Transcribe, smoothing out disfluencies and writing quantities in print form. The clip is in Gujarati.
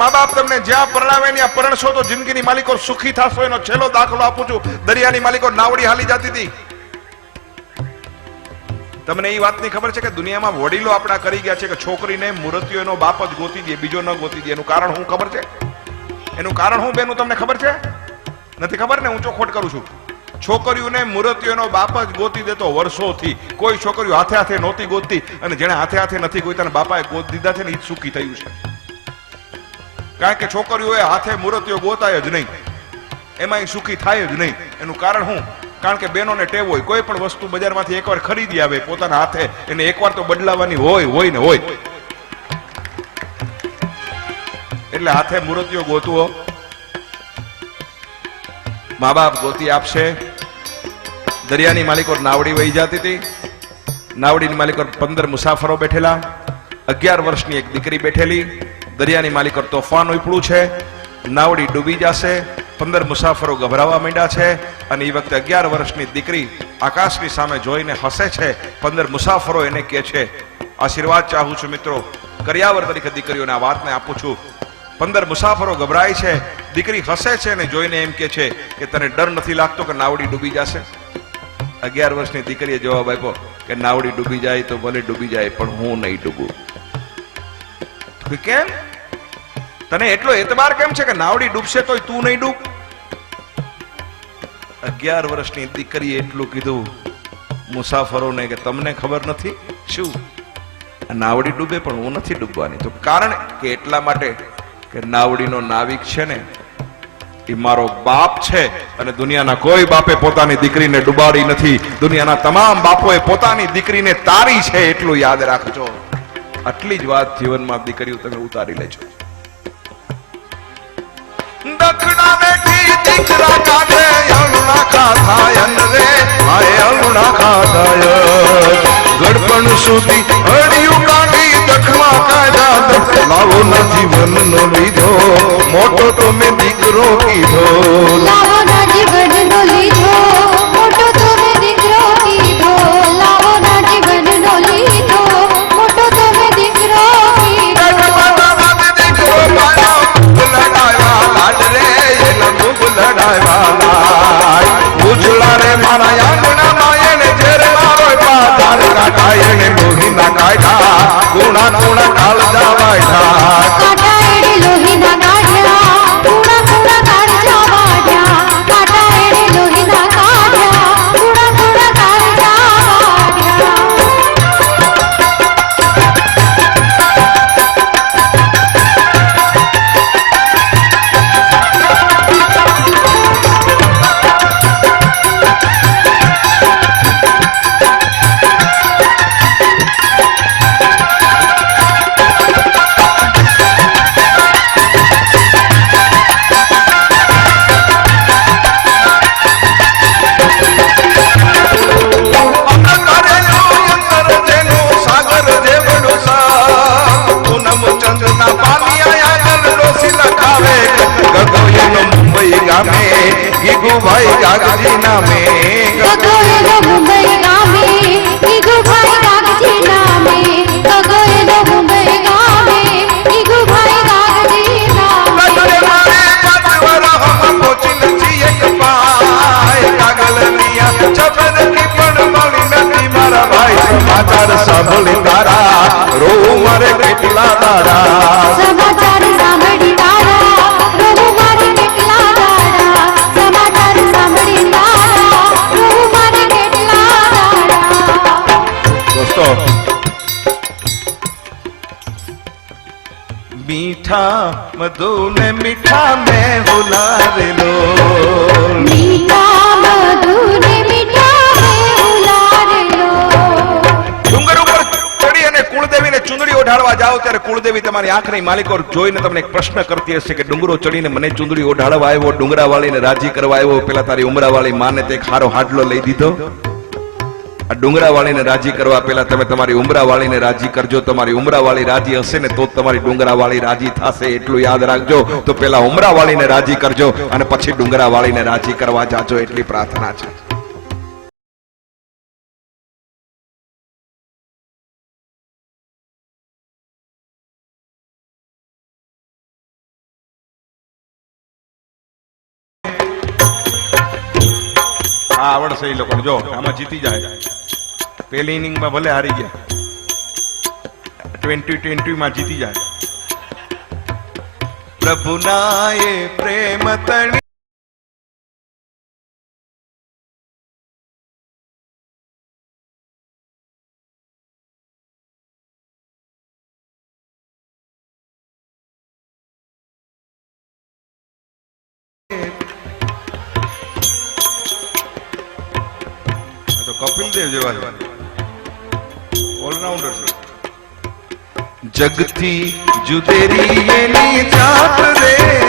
મા બાપ તમને જ્યાં પરણાવે ત્યાં પરણશો તો જિંદગીની માલિકો સુખી થશો. એનો છેલ્લો દાખલો આપું છું. દરિયાની માલિકો નાવડી હાલી જતી હતી. તમને એ વાતની ખબર છે કે દુનિયામાં વડીલો આપણા કરી ગયા છે કે છોકરીને મૂર્તિઓ એનો બાપ જ ગોતી દે, બીજો ન ગોતી દે. એનું કારણ શું ખબર છે? એનું કારણ શું બેનું તમને ખબર છે? નથી ખબર ને? હું ચોખવટ કરું છું. છોકરીઓને મૂર્તિઓનો બાપ જ ગોતી દેતો વર્ષોથી. કોઈ છોકરીઓ હાથે હાથે નહોતી ગોતતી, અને જેને હાથે હાથે નથી ગોતી અને બાપાએ ગોત દીધા છે ને એ સુખી થયું છે. કારણ કે છોકરીઓએ હાથે મૂર્તિઓ ગોતાય જ નહીં, એમાં સુખી થાય જ નહીં. એનું કારણ શું? કારણ કે બહેનોને ટેવ હોય, કોઈ પણ વસ્તુ બજારમાંથી એકવાર ખરીદી આવે પોતાના હાથે, એને એકવાર તો બદલાવાની હોય ને હોય. એટલે હાથે મૂર્તિઓ ગોતવો. મા બાપ ગોતી આપશે. દરિયાની માલિકો નાવડી વહી જતી હતી. નાવડીની માલિકો 15 મુસાફરો બેઠેલા, 11 વર્ષની એક દીકરી બેઠેલી. દરિયાની માલિકો તોફાન ઉપડ્યું છે, નાવડી ડૂબી જશે. 15 મુસાફરો ગભરાવા માંડ્યા છે, અને એ વખતે 11 વર્ષની દીકરી આકાશની સામે જોઈને હસે છે. 15 મુસાફરો એને કહે છે, આશીર્વાદ ચાહું છું મિત્રો, કરિયાવર તરીકે દીકરીઓને આ વાતને આપું છું. 15 મુસાફરો ગભરાય છે, દીકરી હસે છે ને જોઈને એમ કે છે કે તને ડર નથી લાગતો કે નાવડી ડૂબી જશે? 11 વર્ષની દીકરીએ જવાબ આપ્યો કે નાવડી ડૂબી જાય તો ભલે ડૂબી જાય, પણ હું નહીં ડૂબું. કેમ? તને એટલો એતબાર કેમ છે કે નાવડી ડૂબશે તોય તું નહીં ડૂબ? 11 વર્ષની દીકરીએ એટલું કીધું મુસાફરોને કે તમને ખબર નથી શું? નાવડી ડૂબે પણ હું નથી ડૂબવાની. તો કારણ કે એટલા માટે કે નાવડીનો નાવિક છે ને એ મારો બાપ છે, અને દુનિયાના કોઈ બાપે પોતાની દીકરીને ડૂબાડી નથી. દુનિયાના તમામ બાપોએ પોતાની દીકરીને તારી છે, એટલું યાદ રાખજો. આટલી જ વાત જીવનમાં દીકરીઓ તમે ઉતારી લેજો. દખણા બેઠી દીકરા કાઢે અલુણા ખાધાય રે, આય અલુણા ખાધાય ગડપણ સુધી હડિયું કાઢી દખમાં કાઢ્યા. લાવો ના જીવનનો લીધો મોટો તો મેં દીકરો કીધો. લાવો ના જીવનનો લીધો મોટો તો મેં દીકરો કીધો. લાવો ના જીવનનો લીધો મોટો તો મેં દીકરો કીધો. દીકરો મારા લડાવ્યા લાડ રે, એના મુખ લડાવ્યા લાડ. ઉજળા રે મારા આંગણા માં એને ઝેર મારો પાધાર કાઢાય, એને લોહી ના કાઢા ગુણા ગુણા કાળ જવાય. ગીગુભાઈ ગાગજી નામે, ગગોયનો મુંબઈ ગામે, ગીગુભાઈ ગાગજી નામે, ગગોયનો મુંબઈ ગામે, ગીગુભાઈ ગાગજી નામે. લડરે મારે પાટવરા હમ પહોંચી નથી એક પાય, કાગલનિયા છપન કી પણ મળી નથી મારા ભાઈ. સમાચાર સાંભળી તારા રો મારે કેટલા દાડા. સમાચાર સાંભળી मीठा मधु ने मीठा में हुलारेलो, मीठा मधु ने मीठा में हुलारेलो. ડુંગર ઉપર ચડી અને કુળદેવીને ચુંદડી ઓઢાડવા જાઓ ત્યારે કુળદેવી તમારી આંખની માલિકો જોઈને તમને એક પ્રશ્ન કરતી હશે કે ડુંગરો ચડીને મને ચુંદડી ઓઢાડવા આવ્યો, ડુંગરાવાળીને રાજી કરવા આવ્યો, પેલા તારી ઉમરાવાળી માને તે ખારો હાડલો લઈ દીધો. આ ડુંગરાવાળીને રાજી કરવા પેલા તમે તમારી ઉમરાવાળીને રાજી કરજો. તમારી ઉમરાવાળી રાજી હશે ને તો તમારી ડુંગરાવાળી રાજી થશે, એટલું યાદ રાખજો. તો પેલા ઉમરાવાળીને રાજી કરજો અને પછી ડુંગરાવાળીને રાજી કરવા જાજો, એટલી પ્રાર્થના છે. આ આવડશે એ લોકો જો આમાં જીતી જાય પહેલી ઇનિંગમાં ભલે હારી ગયા 20-20 માં જીતી જાય પ્રભુના એ પ્રેમ તણી કપિલ દેવ જેવા ઓલરાઉન્ડર છે જગથી જુદેરી એની જાત રે